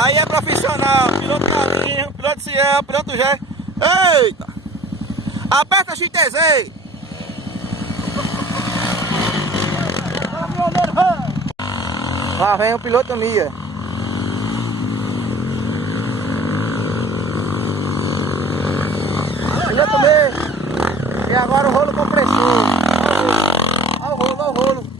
Aí é profissional, piloto Carlinhos, piloto Ciel, piloto Gé. Eita! Aperta XTZ! Lá vem o piloto Mia. Piloto Mia. E agora o rolo compressor. Olha o rolo, olha o rolo.